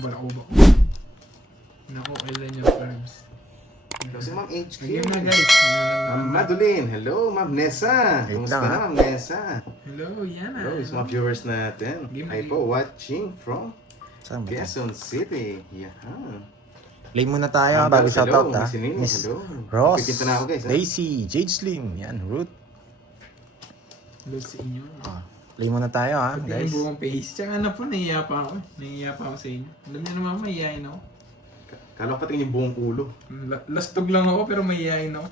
Balako ba? Naku, kailan yung firms? Hello si Ma'am HK. Ayun na guys. Ma'am Madeline. Hello, Ma'am Nessa. Wait Kumusta lang, na, Ma'am Nessa? Hello, yan Hello, sa mga viewers natin. Ay po, watching from Saan ba ito? Quezon City. Yan. Play muna tayo bago shoutout ha. Miss Hello. Ross, Pipinta na ako guys. Daisy, Jade Slim, yan, Ruth. Hello sa inyo. Play muna tayo ha, Pati guys. yung buong face. Tsaka na po, nahiya pa ako. Nahiya pa ako sa inyo. Alam niyo naman, mahihayin ako. Kala ko patingin yung buong ulo. Lastog lang ako, pero mahihayin ako.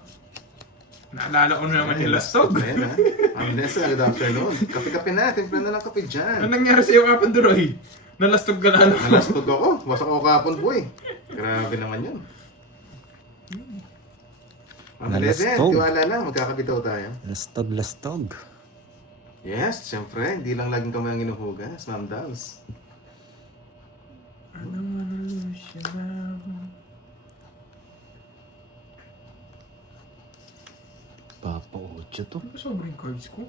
Naalala ko na naman yung lastog. Ayan ha. Ma'am Nessa, good afternoon. Kape-kape na. Timpla na lang kape dyan. Ano nangyari sa'yo kapag Duroy? Nalastog ka lalo. Nalastog ako. Wasak ako kahapon boy. Grabe naman yun. Ma'am Lesen, Nalastog. tiwala lang. Magkakabitaw tayo. Lastog. Yes, syempre. Hindi lang laging kamay ang inuhugas. Ma'am Dals. Ano siya na? Papa 8 to. Ano ba sobrang cards ko?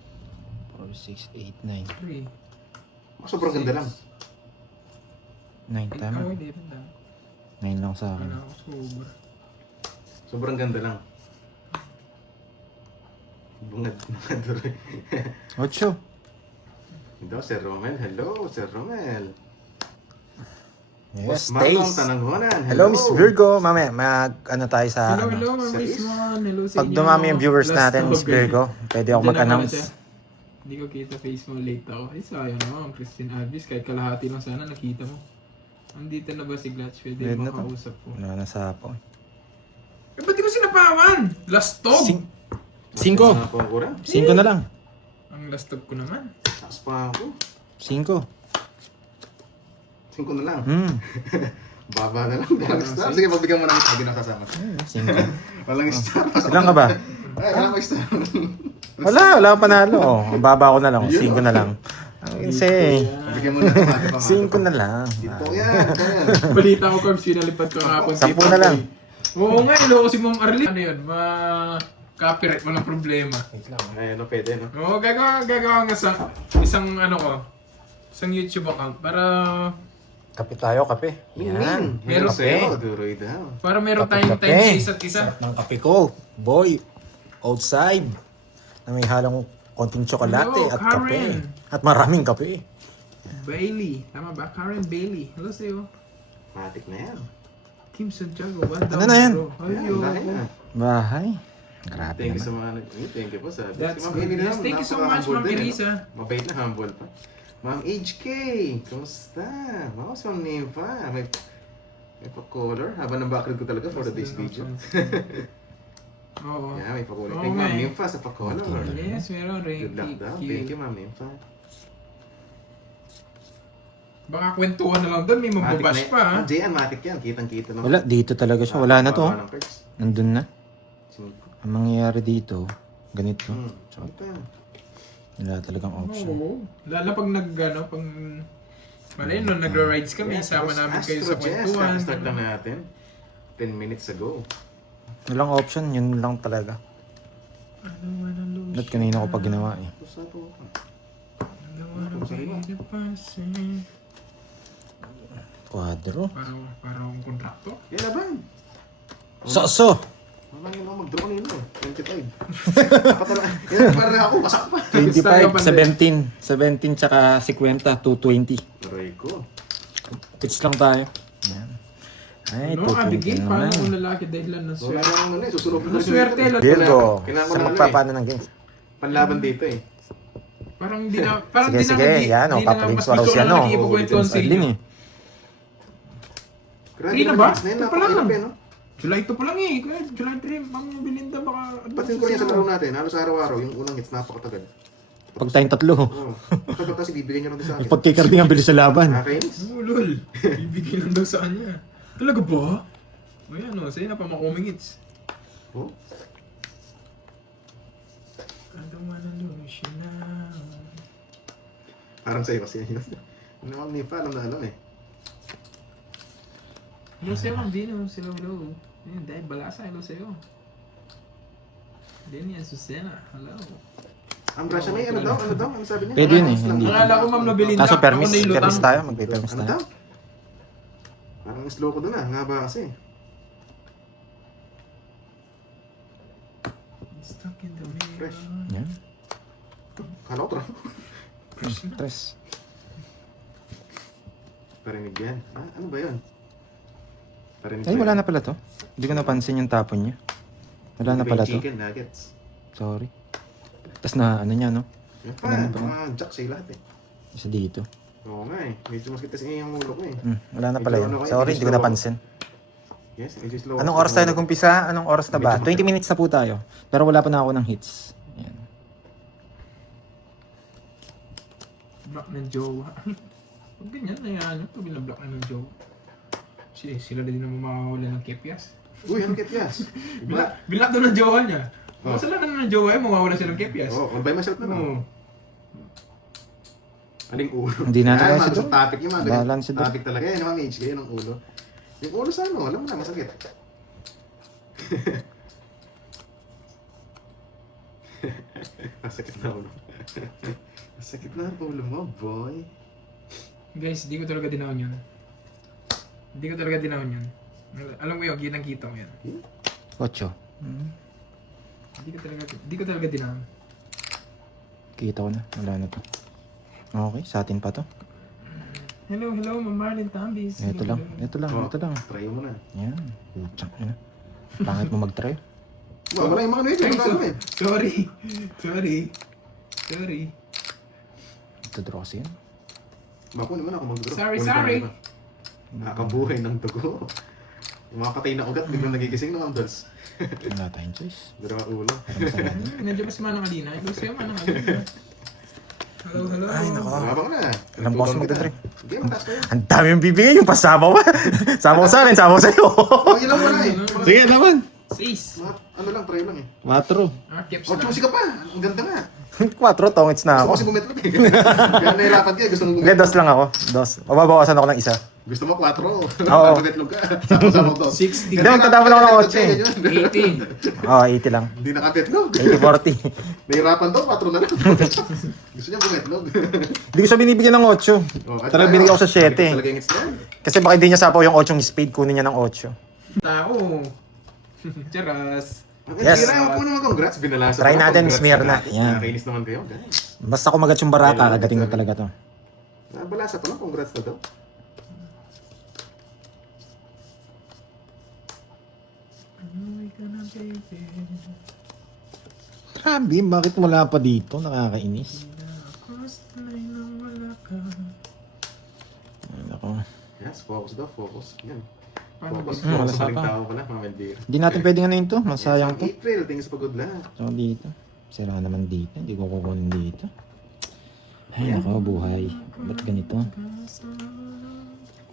4, 6, 8, 9. 3. Sobrang ganda lang. 9 tama. Ako hindi rin lang. 9 lang sa akin. Wala ako sobra. Sobrang ganda lang. Bungad rin. 8. Ito, Sir Romel. Hello, Sir Romel. Yes, Marlon Stace. Tananghonan. Hello, Miss Virgo. Mamaya, ano tayo sa, Hello, ano. hello, Ma'am Sa Miss is- Mon. Hello sa Pag inyo. dumami yung viewers Last natin, Miss topic. Virgo, pwede ako Diyan na pala mag-announce. siya. Hindi ko kita face mo, late ako. Ay, sayang naman, Christine Alvis. Kahit kalahati lang sana, nakita mo. Andito na ba si Glatch? Pwede Pwede na to. makausap po. Wala na sa ako. Eh, ba't di mo sinapawan? Lastog! 5 Kurang. na lang. Ang lastog ko naman. Taas pa ako. 5. 5 na lang. Hmm. Baba na lang. Walang star. Sige, pagbigyan mo ng ito. Hindi na kasama. 5. Walang star. Ilan ka ba? Ay, wala ko star. Wala pa panalo. Oh, ang baba ko na lang. 5 na lang. Kasi, Pagbigyan mo na ng 5 na lang. Ito yan. Ito yan. Balita ko, Corbs, sinalipad ko kahapon. 10 na lang. Oo nga, ilo ko si Ma'am Arlene. Ano yun? Copyright, walang problema. Ay, ano pwede, no? Oo, gagawa nga sa isang ano ko, isang YouTube account Kape tayo, kape. Yan. Meron sa'yo. Duroy daw. para meron tayong Kape. time sa isa't isa. Sarap ng kape ko. Boy, outside. Na may halong konting tsokolate Hello, at Karen. kape. At maraming kape. Bailey, tama ba? Karen Bailey. Hello sa'yo. Matik na yan. Kim Santiago, what Ano na yan? Yan, dahil na. Bahay. Grabe Thank you naman. sa mga thank you po sa That's Ma'am good. Emily Yes, naman, thank you so much, napaka-humble Ma'am din, Elisa. ano? Mabait na humble pa. Ma'am HK, kumusta? Wow, si Ma'am Nympha. May pa-color. Haba ng background ko talaga for today's video. Oo. Yeah, may pa-color. Oo Thank you, nga Ma'am eh. Nympha sa pa-color. Yes, meron rin. Good luck daw. Thank you, Ma'am Nympha. Baka kwentuhan na lang doon, may mababash pa ha. Diyan, matik yan. Kitang-kita naman. Wala, dito talaga siya. Wala na to. Baba ng cards. Nandun na. Cinco. Ang mangyayari dito, ganito. So, ito yan. Wala talagang option. Oo. Lalo pag pag malay no, nagra-rides kami, Yes, sama boss, namin kayo sa Astro Jazz. kwentuhan. Start lang natin. 10 minutes ago. Walang option, yun lang talaga. At kanina ko pa ginawa eh. Gusto po. Quadro. Parang kontrakto. Yan na ba? So! Mamaya mo mag-draw kanina eh. 25. Dapat na yan, para ako, basak pa. 25, 17. 17 tsaka 50, 220. Aray ko. Pitch lang tayo. Yan. Ay, Ano, 220 abigay, naman. paano kung lalaki dahilan ng Wala swerte? nang ano eh, susunod Ano swerte lang? Virgo, Kailangan ko sa na ano magpapano ng games. Panlaban dito eh. Parang di na, parang Sige, di na, sige. Yan, di o. na nga, Papalinks mas pa raw gusto ko siya, na no? nakikipagkwentuhan sa Arlene inyo. eh. Grabe Free na ba? naman, Ito pa lang. napakahirap eh, no? July 2 pa lang eh. Kaya July 3, Ma'am Belinda baka... Batin ko rin sa laro natin, halos araw-araw, yung unang hits napakatagal. Pag tayong tatlo. Oo. Kapag kasi bibigyan niya rin sa akin. Pag kay Carding ang bilis sa laban. Nakakainis. Oh, lol. Ibigay lang daw sa kanya. Talaga ba? O yan o, sa'yo na pa makumingits. Oh? I don't wanna lose you now. Parang sa'yo kasi yun. Ano Ma'am Nipa, alam na alam eh. Hello sa'yo, Ma'am Dino. Hello. Yun, dahil balasa. Hello sa'yo. Dini Azucena. Hello. Ang brasya na ano daw? Ano sabi niya? Pwede yun eh, Lang. hindi. Akala ko, Ma'am Belinda. Kaso ako permis nailutang. tayo. Magpe-permis Ano tayo. daw? Parang slow ko doon ah. Nga ba kasi? Stuck in the middle. Fresh. Yan. Kala ko trap. Tres. Parinig yan. Ah, ano ba yun? Parinig Ay, ba wala yan? na pala to. Hindi ko napansin yung tapon niya. Wala na Iba pala yung to. Chicken nuggets. Sorry. Tapos na, ano niya, no? Yan Wala pa. na ba? Mga jack sa'yo lahat eh. Isa dito. Oo nga eh. Medyo mas kitas yung ulo ko eh. Wala na pala Medyo yun. ano kayo, Sorry, medyo hindi ko slow ako. napansin. Yes, medyo slow. Anong ako oras sa tayo ulo. nag-umpisa? Anong oras na ba? Medyo 20 minutes na po tayo. Pero wala pa na ako ng hits. Yan. Block ng jowa. Huwag ganyan, nayaan nyo. Pag binablock na ng jowa. Sila din naman makakawala ng kepyas. Uy, ang kityas. Iba. Binlock daw ng jowa niya. Oh. Kasalanan ng jowa eh, mawawala siya ng kepyas. Oh, all by myself na lang. Oo. Aling ulo. Hindi natin Yan, kaya mga si Dor. gusto topic yung mga ganyan. Balan si Dor. Topic talaga yan, mga HK, yun ang ulo. Yung ulo sa ano, alam mo na, masakit. Masakit na ulo. Masakit na ang ulo mo, boy. Guys, di ko talaga dinawin yun. Hindi ko talaga dinawin yun. Alam ko yun, ginang kita mo yan. 8. Di ko talaga dinawin. Kita ko na. Wala na to. Okay, sa atin pa to. Hello, Ma'am Marlene Tambis. Ito lang. Ito lang. Oh, Ito lang. Try mo na. Yan. Putsang ina. Pangit mo mag-try. Wala yung mga ano yun, Ay, yung mga ano eh. Sorry. Ito draw kasi yan. Makunin mo na ako mag-draw. Sorry, Kunin ko sorry. na iba. Nakabuhay ng dugo. Yung mga patay na ugat, biglang nagigising ng ambers. Wala tayong choice. Dalawa ulo. Para masama din. Nandiyan pa si Manang Alina. Ikaw sa'yo, Manang Alina. Hello. Ay, nako. Habang na. Ilang box magdadrive? Hindi, mataas pa yun. Ang dami yung bibigay yung pasama mo. Sama ko sa akin, sama ko sa'yo. Oh, yun lang wala eh. Sige naman. Sis. Ano lang, try lang eh. 4. Keps Oh, na. choosy ka pa. Ang ganda nga. 4 tongits na Gusto mo ako. kasi bumetlog eh. Kaya nahirapan ka eh. Gusto mo Hindi, bumetlog. 2 lang ako. 2. Mababawasan ako ng isa. Gusto mo 4. Oo. Bumetlog ka. Sama-sama to. 60. Hindi, magtatapon ako ng 8 eh. 80. 80 lang. Hindi nakabetlog. 80-40. Nahirapan to, 4 na lang. Gusto niya bumetlog. Hindi ko siya binibigyan ng 8. Talaga binigyan ko sa 7 eh. Talaga yung hits na yan. Kasi baka hindi niya sapaw yung 8 yung spade, kunin niya ng 8. Tao. Charas. Yes. Tira, ako naman congrats. Binalasa. Try ko. natin, Congrats Smirna. ka. Yan. Nakakainis naman kayo, guys. Basta kumagat yung baraka, kagating ko talaga to. Balasa pa lang, congrats na daw. Grabe, bakit wala pa dito? Nakakainis. Ay, nako. Yes, focus daw, focus. Yan. Paano Focus, ba? wala focus. sa Maling pa. tao pala, mga Meldir. Hindi natin pwedeng ano yun to, masayang to. April, tingin sa pagod lang. So dito. Sira naman dito, hindi ko kukunin dito. Ay, nako, buhay. Ba't ganito?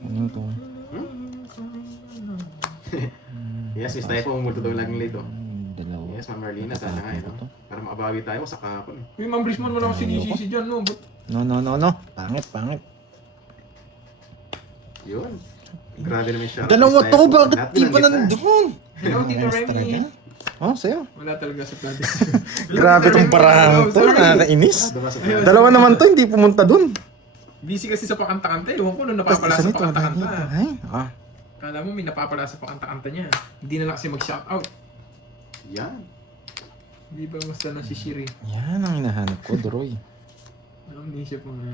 Ano to? Yes, miss tayo po, umulto daw laging late. Oh. Dalawa. Yes, Ma'am Marlena, sana nga, no? Para makabawi tayo sa kahapon. Uy, Ma'am Brisman, wala akong sinisisi dyan, no? Ba't No. Pangit. Yun. Grabe naman siya. Dalawa Miss to, tayo po. bakit Lahat di pa binanggit na. nandun? Hello, Tito Ayos Remy. talaga. Oh, sa'yo. Wala talaga sa plano. Grabe tong parang to, nakakainis. Dumasa Ayun. Dalawa naman to, hindi pumunta dun. Busy kasi sa pakanta-kanta. Ewan ko nung Tapos napapala isa sa nito, pakanta-kanta. ay, Kala mo may napapala sa pakanta-kanta niya. Hindi na lang kasi mag-shoutout. Yan. Hindi ba basta na si Shiri? yan ang hinahanap ko, Doroy. Amnesia pa nga.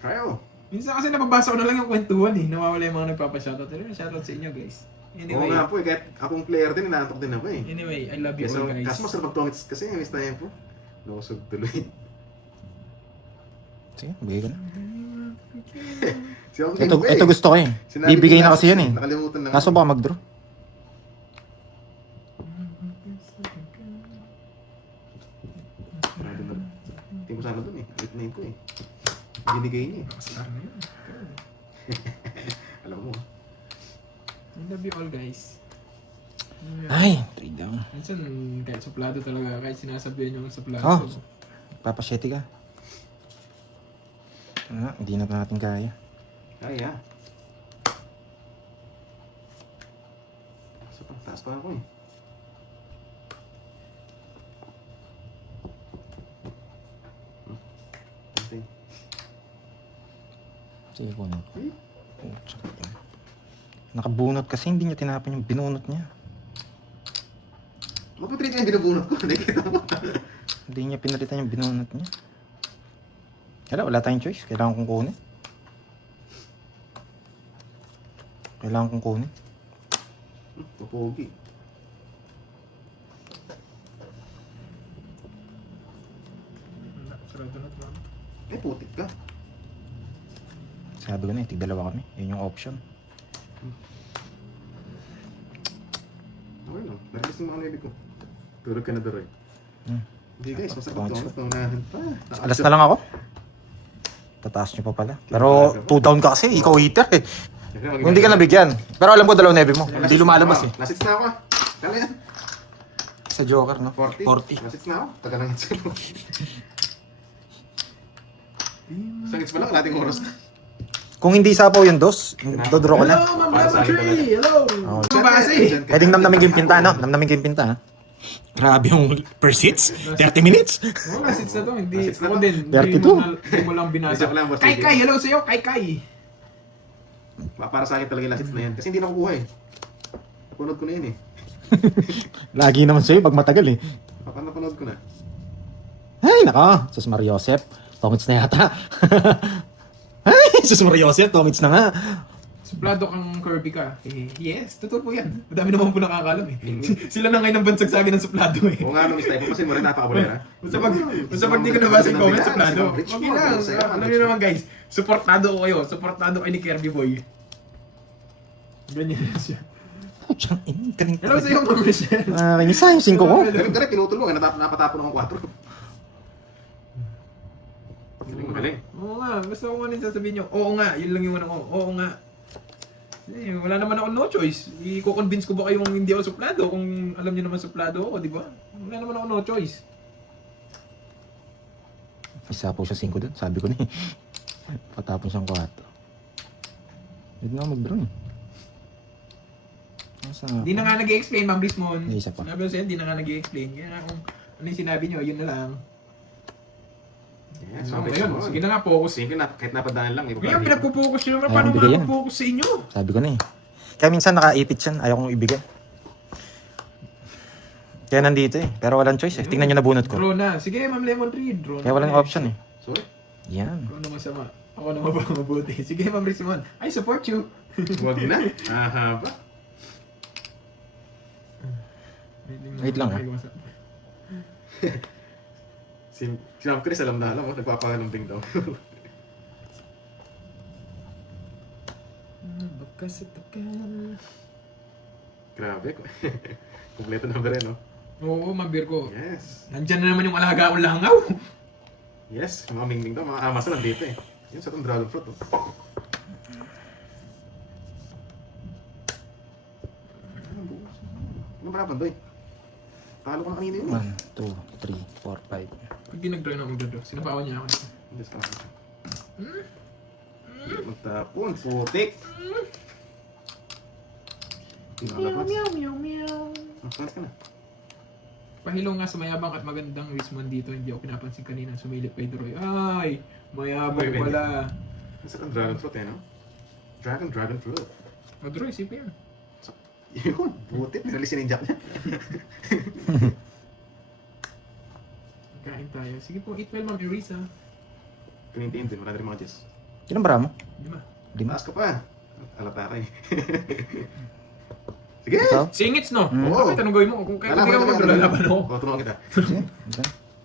Kyle. Minsan kasi nababasa ko na lang yung kwentuhan eh. Nawawala yung mga nagpapa-shoutout. Pero shoutout sa inyo guys. Oo Anyway, nga po eh, kahit akong player din, inaantok din ako eh. I love you Kasi all guys. kaso masarap magtongits kasi, miss tayo po. Lusog tuloy. Sige, bigay ko na. Si Uncle Ito, King ito Faye. gusto ko eh. Sinabi Bibigay ko na last kasi yan eh. Nakalimutan na. Kaso baka mag-draw. Grabe na. Hindi mo sana dun eh. Late na yun ko eh. Binigay niya eh. Star na yun. Alam mo. I love you all guys. Ay, 3 down. Minsan kahit suplado talaga. Kahit sinasabihan yung suplado. Oh. Papasyete ka. Hindi na pa natin kaya. Ay, ah. Taas pa ako eh. Okay. Sige ko na. Hmm? Oh, tsaka pa. Nakabunot kasi hindi niya tinapon yung binunot niya. Mapatreat niya yung binubunot ko. Nakikita mo. Hindi niya pinalitan yung binunot niya. Wala tayong choice. Kailangan kong kunin. Kailangan kong kunin. Papogi. Sarado na ito. Eh, putik ka. Sabi ko na tig-dalawa kami. Yun yung option. Okay lang. Narilis yung mga nabig ko. Turog ka na Daroy. Hindi guys, masakot Points ko. Naunahan pa. Alas na lang ako. Tataas niyo pa pala. Pero 2 down ka kasi. Ikaw hitter eh. Kung hindi ka nabigyan. Pero alam ko 2 nebe mo. Hindi lumalabas eh. Nasits na ako ah. Kala yan. Sa Joker no? 40. 40. Nasits na ako. Taga lang hits ko. Isang hits pa lang, lating oras na. Kung hindi sapaw yung dos, dodraw ko na. Hello, Ma'am Para sa Lemon akin Tree! Hello! Okay. Mabasi! Pwedeng namnamin yung pinta, no? Namnamin yung pinta, ha? Grabe yung per seats. 30 minutes. Oo, nasits na to. Hindi, Nasits na ako to. din. 32. Hindi mo lang binasa. Isa pa lang, boss. Kai Kai! Hello sa'yo! Kai Kai! Para sa akin talaga yung last hits na yan. Kasi hindi nakukuha eh. Napanood ko na yan eh. Lagi naman sa'yo pag matagal, eh. Napanood ko na. Ay, naka. Sus Mariosep. Tomits na yata. Ay, Sus Mariosep. Tomits na nga. Suplado kang Kirby ka. Eh, yes, totoo po yan. Madami naman po nakakalam eh. Sila na ngayon ang bansag sa akin ng suplado eh. Oo nga nung style ko kasi mo rin napakabalera. Basta pag di ko nabasa yung comment, suplado. Okay lang. Alam niyo naman guys, supportado ko kayo. Supportado kayo ni Kirby Boy. Ganyan siya. Putsang ina, galing Hello sa'yo, Ma'am Michelle. Kinisa yung 5 ko. Ganun ka rin, pinutol mo. Napatapon ako 4. Magaling. Oo nga, basta kung ano yung sasabihin nyo. Oo nga, yun lang yung ano ko. Oo nga. Eh, wala naman ako no choice. I-convince ko ba kayong hindi ako suplado kung alam niyo naman suplado ako, di ba? Wala naman ako no choice. Isa po siya 5 dun. Sabi ko na eh. Patapon siyang 4. Hindi nga mag-draw eh. Hindi na nga nag-i-explain, Ma'am Rismon. May isa pa. Sinabi ko sa'yo, hindi na nga nag-i-explain. Kaya kung ano yung sinabi nyo, yun na lang. Yes, So, okay, ngayon, sige na nga, focus. Sige na, kahit napadaan lang. Ngayon, pinagpo-focus nyo naman. Ayaw Paano bigay yan. makapag-focus sa inyo? Sabi ko na eh. Kaya minsan nakaipit yan. Ayaw kong ibigay. Kaya nandito eh. Pero walang choice eh. Tingnan nyo nabunot ko. Draw na. Sige, Ma'am Lemon Tree, draw na. Kaya walang option eh. Sorry. Yan. Ako na masama. Ako na mabuti. Sige, Ma'am Rismon. I support you. Huwag na. Aha ba? Wait lang, ha? Si Ma'am Chris alam na alam. Nagpapangalumbing daw. Baka sa tagal. Grabe. Kompleto na ba rin, no? Oo, Ma'am Virgo. Yes. Nandyan na naman yung alaga akong langaw. Yes. Mga mingming daw. Mga amas na nandito eh. Yun sa itong dragon fruit, oh. Ano ba naman, Doy? Talo ko na kanina yun. 1, 2, 3, 4, 5. Pag di nag-draw na mag-draw, sinabawan niya ako. Hindi sa akin. Magtapon. Putik. Meow, meow, meow, meow. Panas ka na. Pahilo nga sa mayabang at magandang Rismon dito. Hindi ako pinapansin kanina. Sumilip kay Duroy. Ay! Mayabang Uy, pala. Nasa itong dragon fruit eh, no? Dragon fruit. O Duroy, sipa yan. Yun. Putik. Niralisin yung jack niya. Kain tayo. Sige po, eat well, Ma'am Erisa. Pinintiin din. Wala na rin mga Diyos. Ilan bara mo? Di ba? 5. Taas ka pa. Alata ka eh. Sige! Ikaw? Singits, no? Mm. Oo. Bakit anong gawin mo? Kung kaya hindi ka mag-draw, lalaban ako. Oo, tulungan kita. Sige.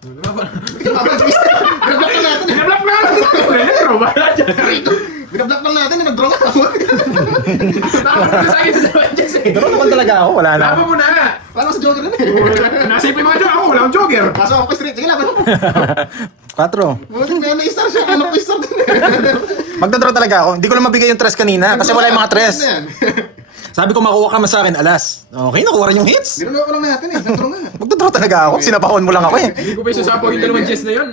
Lalaban. Binablock lang natin eh. Binablock na lang! Electro, bahala dyan. Binablock lang natin eh. Nag-draw na ako. Nakapagod sa akin sa naman dyan eh. Draw naman talaga ako. Wala na. Laban mo na! Paano sa Joker na eh? Nasa ipa yung mga joke ako, wala akong jogger. Pasok ako kay Street. Sige, laban mo. 4. Buti may star siya. Ano ko star din eh. Magdadraw talaga ako. Hindi ko lang mabigay yung 3 kanina. Kasi wala yung mga 3. Sabi ko makuha ka mas sa akin, alas. Okay, nakuha rin yung hits. Nilulo ko lang natin eh. Nag-draw nga. Magdadraw talaga ako. Sinapahon mo lang ako eh. Hindi ko pa isasabaw yung dalawang Jess na yun.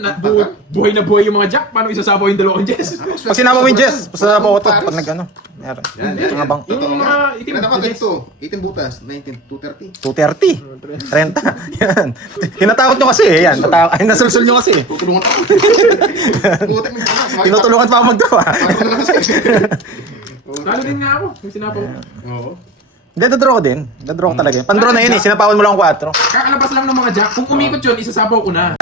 Buhay na buhay yung mga Jack. Paano isasabaw yung dalawang Jess? Pag sinama mo yung Jess, pasasabaw ko to. Pag nag-ano. Meron. Yan, yan. Mga bang. Yung mga itim Ilan na ako? Jess. 18 butas. 19, 230. 230. 30. Yan. Tinatakot nyo kasi eh. Yan. Ay, nasulsul nyo kasi eh. Tutulungan ako. Putik mo. Tinutulungan pa ako mag-draw ah. Talo din nga ako. Yung sinapaw. Oo. Hindi, dadraw ko din. Dadraw ko talaga. Pandraw na yun eh. Sinapawan mo lang 4. Kakalabas lang ng mga jack. Kung umikot yun, isasapaw ko na.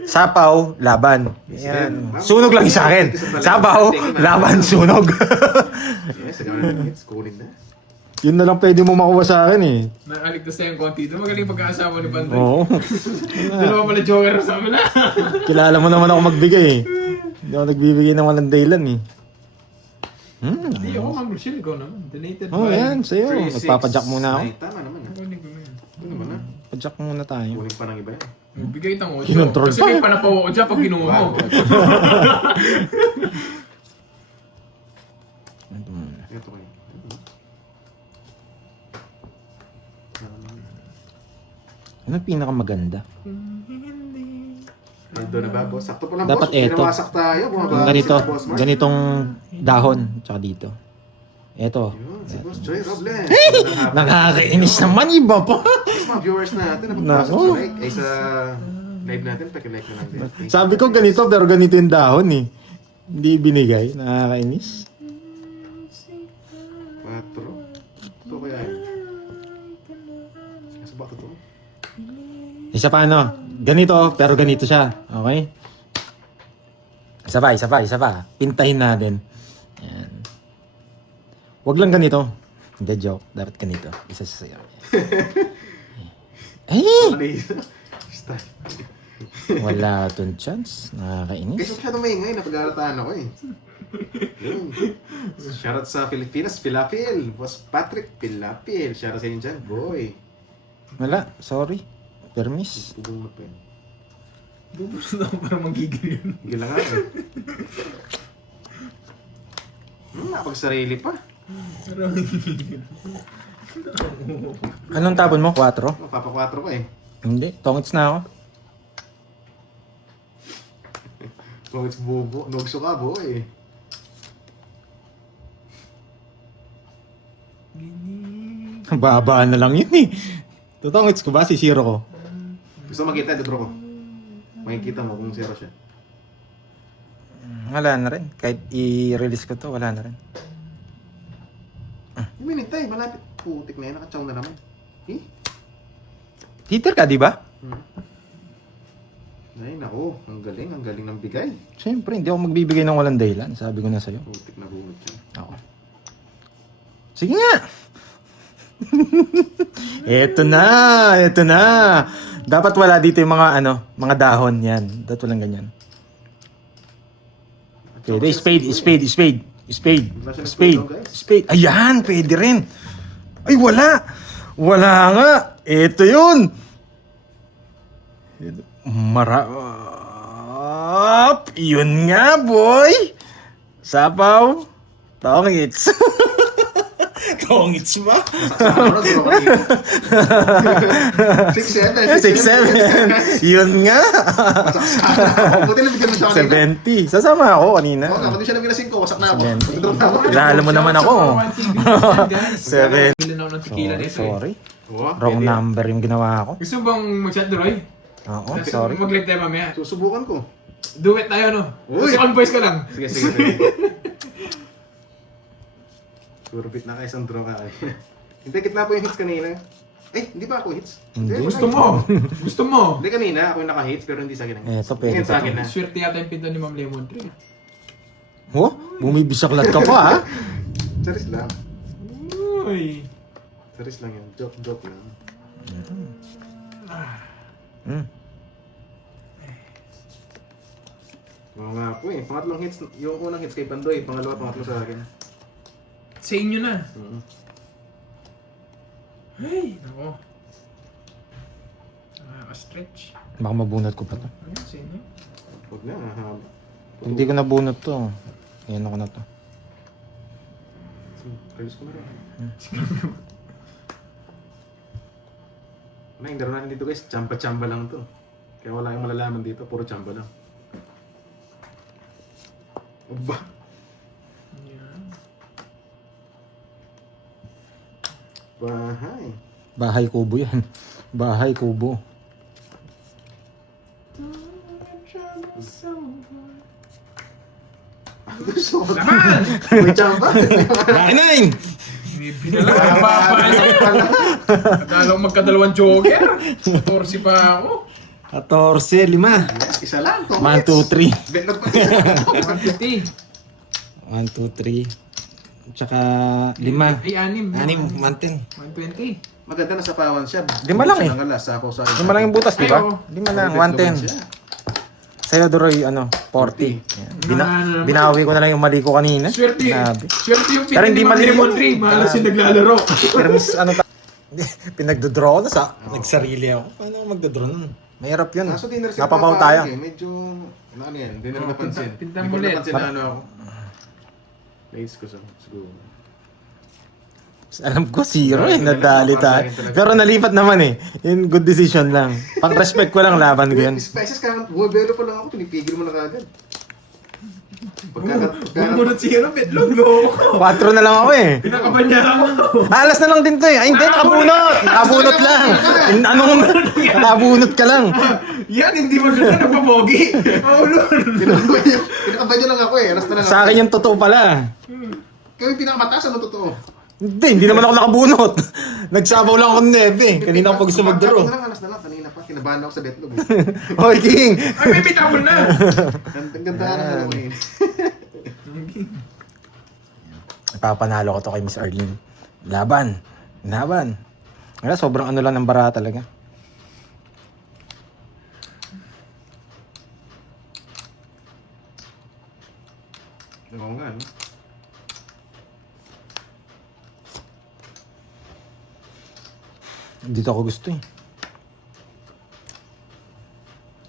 Sapaw, laban. Yan. Sunog lang yung sa akin. Sapaw, laban, sunog. Yes, gawin hits. Kunin na. Yun na lang pwede mo makuha sa akin eh. Nakaligtas na yung konti. Ito magaling pagkaasawa ni Pandoy. Oo. Dalawa pala joker sa amin na. Kilala mo naman ako magbigay eh. Hindi ako nagbibigay ng walang dahilan eh. Hindi ako Mang Rochelle. Ikaw naman. Donated Oh, yan. Sa'yo. 3, 6, Magpapadyak muna ako. Ay, tama naman. Kunin ko na yan. Ano naman na? Padyak muna tayo. Kunin pa ng iba yan. Bigay itang 8. Kinontrol Kasi pa. may panapaw ako dyan pag kinuha mo. Ito kayo. Ano ang pinakamaganda? Nando na ba, boss? Sakto pa lang, Dapat boss. eto. Pinawasak tayo. Bumaba Yung ganito, si Boss Mark. ganitong dahon. Tsaka dito. Eto. Yun, si Boss Joy Robles. Nakakainis naman iba pa. Tapos mga viewers natin, napapasok Nako. sa like. Ay, sa live natin, pakilike na lang din. Sabi ko ganito pero ganito yung dahon eh. Hindi binigay. Nakakainis. 4. Ito kaya yun. Nasa ba ito? Isa pa ano, ganito pero ganito siya. Okay? Isa pa. Pintahin natin. Yan. Wag lang ganito. Hindi, joke. Dapat ganito. Isa sa sayo. Ay! Mali. Style. Wala tong chance. Nakakainis. Kasi masyadong maingay, napag-aarataan ako eh. Yun. Shoutout sa Pilipinas, Pilapil. Boss Patrick Pilapil. Shoutout sa inyo dyan, boy. Wala. Sorry. Permis. Ubong na pa yun. Bubus na ako para manggigil yun. Gila nga eh. Napagsarili pa. Anong tapon mo? 4? Mapapa-4 pa eh. Hindi. Tongits na ako. Kung it's bubo, nugso ka, boy. Babaan na lang yun eh. Totongits ko ba? Si Zero ko. Gusto makita, dodro ko. Makikita mo kung zero siya. Wala na rin. Kahit i-release ko to, wala na rin. Yung minintay, malapit. Putik na yun, nakachow na naman. Eh? Hitter ka, di ba? Ay, nako. Ang galing ng bigay. Siyempre, hindi ako magbibigay ng walang dahilan. Sabi ko na sa'yo. Putik na bunot siya. Ako. Sige nga! Eto na! Dapat wala dito yung mga mga dahon yan. Dapat walang ganyan. Pwede, spade. Ayan, pwede rin. Ay, wala! Wala nga! Eto yun! Yun nga, boy! Sapaw! Tongits! Tongits ba? Ano, duro ka dito. 6-7. 6-7. Yun nga. Buti na bigyan mo siya kanina. 70. Sasama ako kanina. Oo, kapag di siya nabigyan ng 5, wasak na ako. 70. Dodro na ako. Kilala mo naman ako. 7. Bilan ako ng tequila nito eh. Sorry. Oo, Wrong pwede. number yung ginawa ko. Gusto bang mag-chat, Roy? Oo, Gusto sorry. mo mag-live tayo mamaya? Susubukan ko. Duet tayo, no? Uy! Kasi on voice ka lang. Sige. Surbit na kayo isang draw ka. Hindi, kitna po yung hits kanina. Hindi pa ako hits. Hindi. wala Gusto hits. mo. Gusto mo. Hindi kanina, ako yung naka-hits pero hindi sa akin. Eto, pwede Ngayon sa pa. akin na. Swerte yata yung pinto ni Ma'am Lemon Tree. Oh, bumibisaklat ka pa ha? Charis lang. Uy. Charis lang yan. Joke lang. Hmm. Oo nga po eh. Pangatlong hits, yung unang hits kay Pandoy, pangalawa, pangatlo sa akin. Sa inyo na. Mm-hmm. Ay, nako. Nakaka-stretch. Baka mabunot ko pa to. Ayun, sa inyo. Huwag na, mahaba. Hindi ko nabunot to. Ayan ako na to. Release ko na rin. Yung laro natin dito guys, chamba-chamba lang to. Kaya wala yung malalaman dito, puro chamba lang. Aba. Yan. Bahay. Bahay kubo yan. Bahay kubo. Gusto ko. Laman! May tsamba. Nine! May pinala. Akala ko magkadalawang joker. 14 pa ako. 14, 5. Yes, isa lang. 1, 2, 3. Bet na pa isa. 150. 1, 2, 3. Tsaka 5. Ay, 6. 6, 120. Maganda na sa pawan siya. Lima lang eh. Sapaw sa 1. 5 lang yung butas, di ba? Ay, oo. 5 lang, 110. Sa'yo, Duroy, 40. Ano, Binawi ko na lang yung mali ko kanina. Swerte. Grabe. Swerte yung Pero hindi mali yun. Tree. Malas yung naglalaro. Pero miss, pinagdodraw ko na sa, nagsarili ako. Paano ako magdodraw nun? Mahirap yun. Kaso di na rin Napapaw tayo. Medyo, ano yan, di na rin napansin. Pinta Hindi ko ulit. napansin na ano ako. Late ko siguro. Alam ko, 0 eh. Nadali tayo. Pero nalipat naman eh. Yun, good decision lang. Pang-respect ko lang, laban ko yan. Spices ka, bumibelo pa lang ako, pinipigil mo na kagad. Bumunod si Hero, betlog mo. 4 na lang ako eh. Pinakaban niya ako. Alas na lang din to eh. Ay, hindi, nakabunot. Nakabunot lang. Anong, nakabunot ka lang. Yan, hindi mo ganda nagpapogi. Maulon. Pinakaban nyo lang ako eh, aras na lang ako. Sa akin yung totoo pala. Kaya yung pinakamataas, ano totoo? Hindi naman ako nakabunot. Nagsabaw lang ako ng nebe. Kanina ako pag gusto magdaro. Alas na lang, alas na lang, kanina pa, kinabahan ako sa betlog. Hoy, King! Ay, may bitabon na. Ang ganda ka ng ano eh. Ipapanalo ko to kay Miss Arlene. Laban. Laban. Wala, sobrang ano lang ng bara talaga. Oo nga, no? Dito ako gusto eh.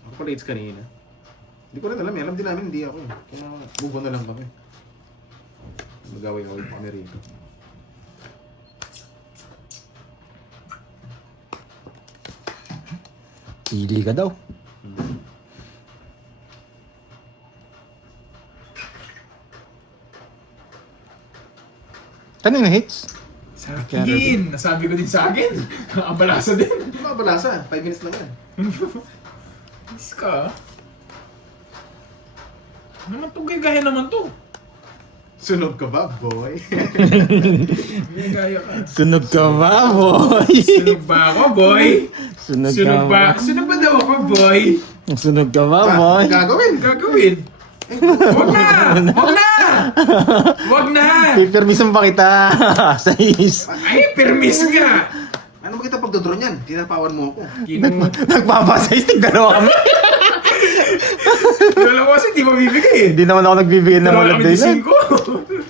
Ako pala it's kanina. Hindi ko rin alam eh. Alam din namin hindi ako eh. Kaya move on na lang kami. Mag-away-away pa kami rito. Pili ka daw. Kanina hits? Sa akin. Nasabi ko din sa akin. Nakabalasa din. Hindi makabalasa. 5 minutes lang yan. Is ka. Naman to, gaya naman to. Sunog ka ba, boy? May gaya ka. Sunog ka ba, boy? Sunog ba ako, boy? Sunog ka Sunog ba? ba? Sunog ba daw ako, boy? Sunog ka ba, boy? Gagawin! Gagawin. Wag na! Wag na! Wag na! Pipermisan pa kita. Sais. Ay, permis nga! Ano mo kita pagdodron yan? Tinapawan mo ako. Nagpapasais. Tigdalawa kami. Wala ko kasi di mabibigay eh. Hindi naman ako nagbibigay ng Wala mga kami day di na. 5.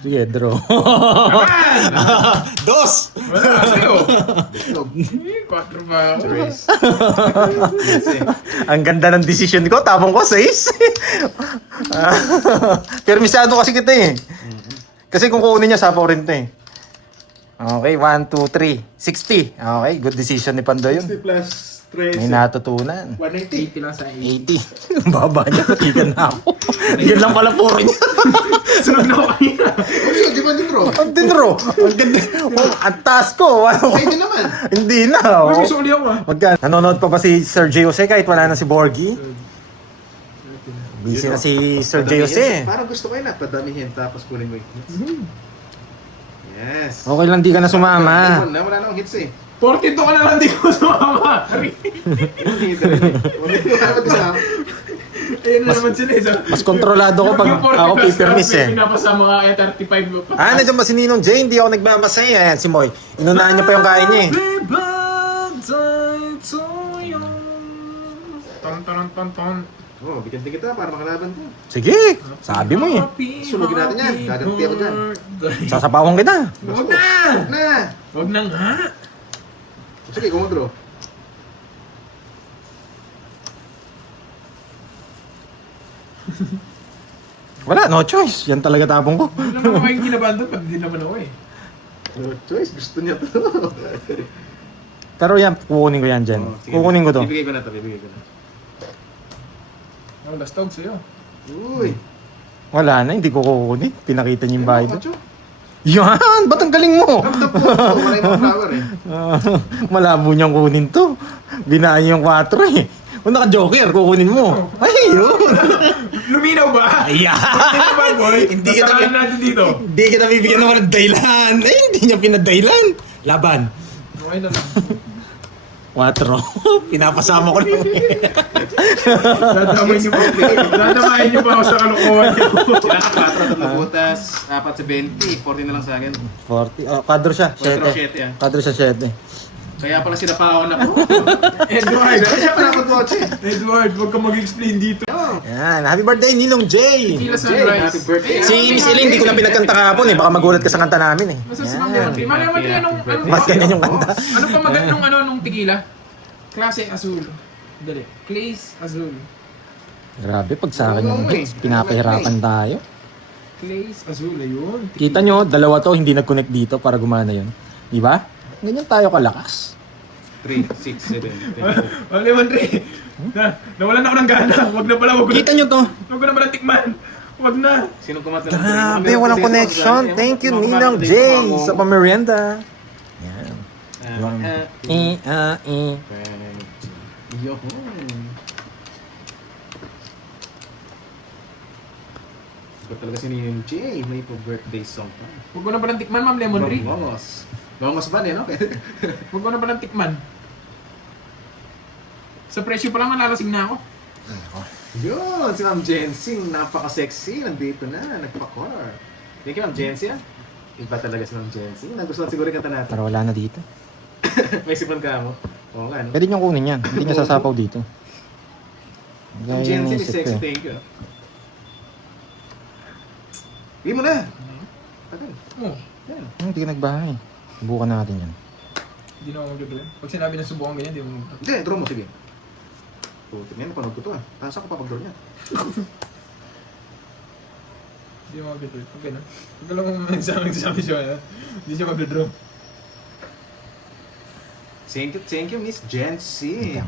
Sige, draw. Naman! Dos! Wala ka sa'yo. Betlog. 4 ba ako? Race. Yes eh. Ang ganda ng decision ko. Tapong ko, 6. Permisado kasi kita eh. Kasi kung kukunin niya, sapaw rin to eh. Okay, 1, 2, 3. 60. Okay, good decision ni Pandoy yun. 60 plus 3. May natutunan. 180. 80 lang sa 80. 80. Baba niya, patigan na ako. Yun lang pala po niya. Sunog na ako kanina. Oh, di ba din bro? Ang dinro. Ang ganda. Oh, ang taas ko. Ano? Sa'yo din naman. Hindi na. Uy, Oh. may suli ako ah. Magkano? Nanonood pa ba si Sir J. Jose kahit wala na si Borgie? Busy na si Sir J. Jose. Parang gusto ko yun padamihin tapos kunin mo yung hits. Yes. Okay lang di ka na sumama. Wala na akong hits eh. 42 ka na lang di ko sumama. Ayun na naman sila eh. Mas kontrolado ko pag ako pipermis eh. Pinapasama ka eh 35 pa. Ah, nandiyan ba si Ninong J? Hindi ako nagmamasay. Ayan, si Moy. Inunahan niya pa yung kain niya eh. Ton. Oh, bigyan din kita para makalaban ko. Sige, sabi mo eh. Sunugin natin yan. Gaganti ako dyan. Sasapawan kita. Wag na! Wag na! Wag na nga! Sige, kumodro. Wala, no choice. Yan talaga tapong ko. Wala naman kayong ginabahan doon pag di naman ako eh. No choice, gusto niya to. Pero yan, kukunin ko yan dyan. Oh, sige. Kukunin ko to. Bibigay ko na to, bibigay ko na. Ang lastog sa'yo. Uy! Wala na, hindi ko kukunin. Pinakita niyo yung bahay doon. Kacho. Yan! Ba't ang galing mo? Damdam po. Wala yung mga flower eh. Malabo niyang kunin to. Binahay yung 4 eh. Kung naka-joker, kukunin mo. Ay, yun. Luminaw ba? Ayan. Luminaw ba, boy? Hindi ka Nasaan natin dito. Hindi kita bibigyan naman ng dahilan. Ay, hindi niya pinadailan. Laban. Okay na lang. 4. Pinapasama ko na. Dadamay niyo pa. Dadamayin niyo pa ako sa kalokohan niyo. Kailangan 4 na butas, 4 sa 20, 40 na lang sa akin. 40. Oh, kadro siya. 4 7. 7 yan. Kadro siya 7. Kaya pala sinapaon ako. Edward! Kaya siya pala ako kotse. Edward, huwag ka mag-explain dito. Yan. Happy birthday, Ninong Jay. Tequila Jay, Sunrise. happy birthday. Si Miss Eileen, hindi ko na pinagkanta kahapon eh. Baka magulat ka sa kanta namin eh. Basta si Ma'am Lemon Tree. Ma'am Lemon Tree, anong... Mas ganyan yung kanta. Ano pa magandang nung tequila? Klase azul. Dali. Clays azul. Grabe, pag sa akin yung Oo, eh. pinapahirapan tayo. Clays azul, ayun. Kita nyo, dalawa to, hindi nag-connect dito para gumana yun. Di ba? Ganyan tayo kalakas. 3, 6, 7, 10. Ma'am Lemon Tree. Nawalan ako ng gana. Wag na pala, wag ko na. Kita nyo to. Wag ko na pala tikman. Wag na. Sino kumat na? Grabe, walang connection. Thank you, Ninong Jay, sa pamerienda. Yan. Yohon. Ito talaga si Ninong Jay. May birthday song pa. Wag ko na pala tikman, Ma'am Lemon Tree. Bongos. Bongos ba din, okay? Wag ko na pala tikman. Sa presyo pa lang nalalasing na ako. Yun, si Ma'am Jensing, napaka-sexy, nandito na, nagpa-core. Thank you, Ma'am Jensing. Iba talaga si Ma'am Jensing. Nagustuhan siguro yung kanta natin. Pero wala na dito. May sipan ka mo. Oo nga, no? Pwede nyo kunin yan. Hindi nyo sasapaw dito. Ma'am Gaya Jensing yung is isip ko sexy, eh. thank you. Hindi mo na. Tagal. Oh, Yan. Hindi ka nagbahay. Subukan natin yan. hindi na ako mag-draw. Pag sinabi ng subukan ganyan, hindi mo mag Hindi, draw mo, sige. Putik na yan, napanood ko to ah. Taas ako papag-draw niya. Hindi mo mag-draw. Pag gano'n. Pag gano'n mo nagsasabi siya, hindi siya mag-draw. Thank you, Miss Jensing.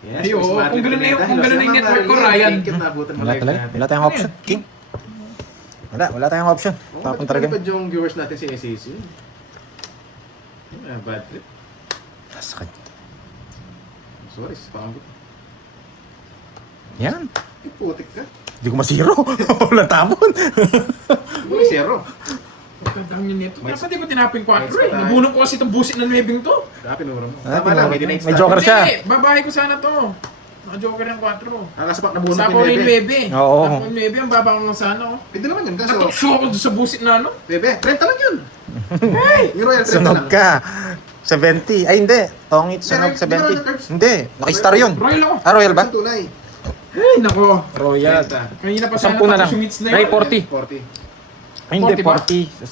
Yes, Ay, oo. Miss Martin Kung ganun na yung- Pineda. kung ganun na yung Hello, network ko, Ma'am Ryan. Thank you, nabutan mo Wala live talaga. natin. Wala tayong option. King. Wala tayong option. Oo, Tapon ba't talaga. pinapad yung viewers natin si SAC? Bad trip. Sakit. Sorry, spam ko. Yan. Ay, putik ka. Hindi ko masiro. Wala tapon. Uy, zero. Pagkandang niya nito. May- Dapat di ko tinapin 4 May- eh. Nabunong ko kasi itong busit ng webing to. Dapat pinura mo. Ah, Tama lang, may may denied joker siya. Hindi, babae ko sana to. Naka-joker ng 4. Nakasapak na buno Sapaw na yung Bebe. webe. Oo. Sapaw yung webe, ang baba ko lang sana. Oh. Pwede naman yun, kaso... Natakso ako doon sa busit na ano. Bebe, 30 lang yun. Yung Royal 30 Sunog lang. ka. 70. Ay, hindi. Tongit sunog Hindi, hindi, 70. Hindi. Nakistar yun. Royal ako. Ah, Royal ba? Ang tunay. Ay, nako. Royal. 30. Kanina pa sana 10 na lang. tapos yung hits na Ay, yun. 40. 40. Ay, hindi. 40 ba? 40.